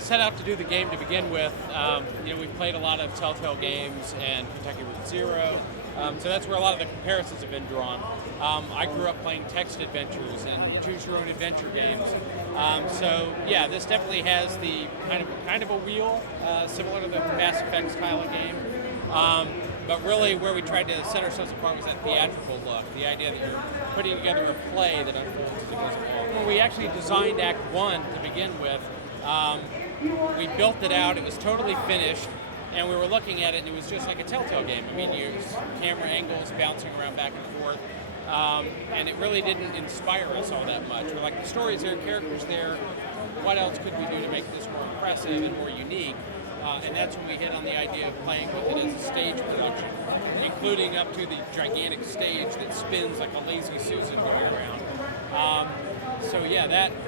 we set out to do the game to begin with, we've played a lot of Telltale games and Kentucky Route Zero, so that's where a lot of the comparisons have been drawn. I grew up playing text adventures and choose your own adventure games. This definitely has the kind of a wheel, similar to the Mass Effect style of game. But really where we tried to set ourselves apart was that theatrical look, the idea that you're putting together a play that unfolds as it goes along. When we actually designed Act 1 to begin with, we built it out, it was totally finished, and we were looking at it and it was just like a Telltale game. I mean, you camera angles bouncing around back and forth, and it really didn't inspire us all that much. We're like, the story's there, characters there, what else could we do to make this more impressive and more unique? And that's when we hit on the idea of playing with it as a stage production, including up to the gigantic stage that spins like a lazy Susan going around.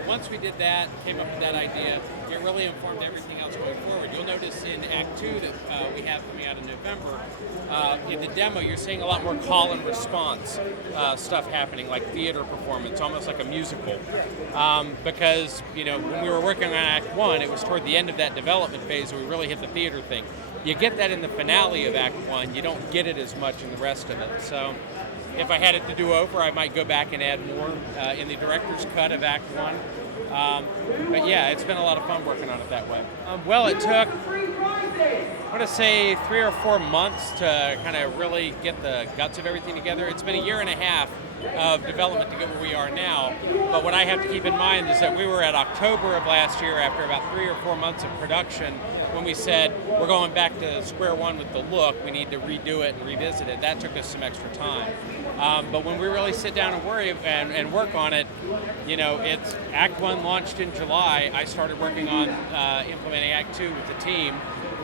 Once we did that, came up with that idea, it really informed everything else going forward. You'll notice in Act 2 that we have coming out in November, in the demo, you're seeing a lot more call and response stuff happening, like theater performance, almost like a musical. Because, when we were working on Act 1, it was toward the end of that development phase where we really hit the theater thing. You get that in the finale of Act 1, you don't get it as much in the rest of it. So if I had it to do over, I might go back and add more in the director's cut of Act 1. It's been a lot of fun working on it that way. It took, I want to say 3 or 4 months to kind of really get the guts of everything together. It's been a year and a half of development to get where we are now. But what I have to keep in mind is that we were at October of last year, after about 3 or 4 months of production, when we said we're going back to square one with the look, we need to redo it and revisit it. That took us some extra time. But when we really sit down and worry and work on it, it's Act 1 launched in July. I started working on implementing Act 2 with the team,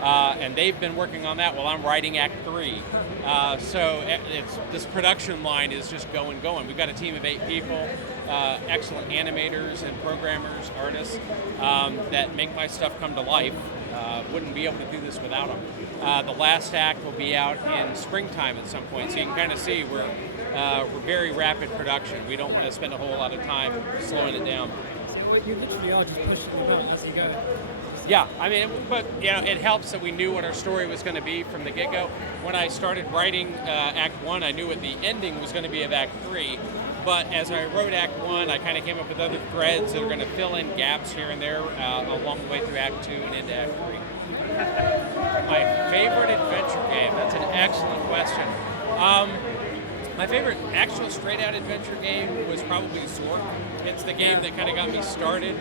and they've been working on that while I'm writing Act 3. This production line is just going. We've got a team of 8 people, excellent animators and programmers, artists that make my stuff come to life. Wouldn't be able to do this without them. The last act will be out in springtime at some point, so you can kind of see we're very rapid production. We don't want to spend a whole lot of time slowing it down. So you literally are just pushing the button as you go. Yeah, it helps that we knew what our story was going to be from the get-go. When I started writing Act 1, I knew what the ending was going to be of Act 3. But as I wrote Act 1, I kind of came up with other threads that are going to fill in gaps here and there along the way through Act 2 and into Act 3. My favorite adventure game? That's an excellent question. My favorite actual straight-out adventure game was probably Zork. It's the game that kind of got me started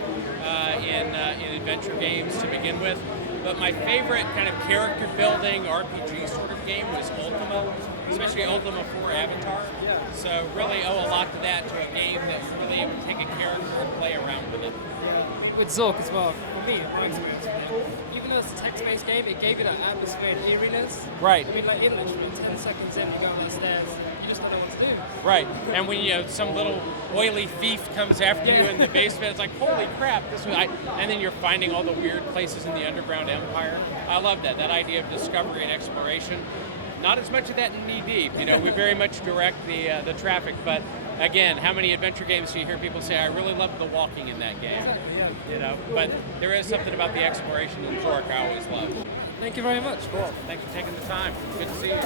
in adventure games to begin with. But my favorite kind of character-building RPG sort of game was Ultima, especially Ultima 4 Avatar. So really owe a lot to that, to a game that was really able to take a character and play around with it. With Zork as well, for me, my experience with it, even though it's a text-based game, it gave it an atmosphere and eeriness. Right. I mean, like, in literally 10 seconds in, you go up the stairs, you just don't know what to do. Right, and when some little oily thief comes after you in the basement, it's like, holy crap, and then you're finding all the weird places in the underground empire. I love that idea of discovery and exploration. Not as much of that in Knee Deep. We very much direct the traffic, but again, how many adventure games do you hear people say, I really love the walking in that game? But there is something about the exploration in Zork I always love. Thank you very much. Cool. Thanks for taking the time. Good to see you.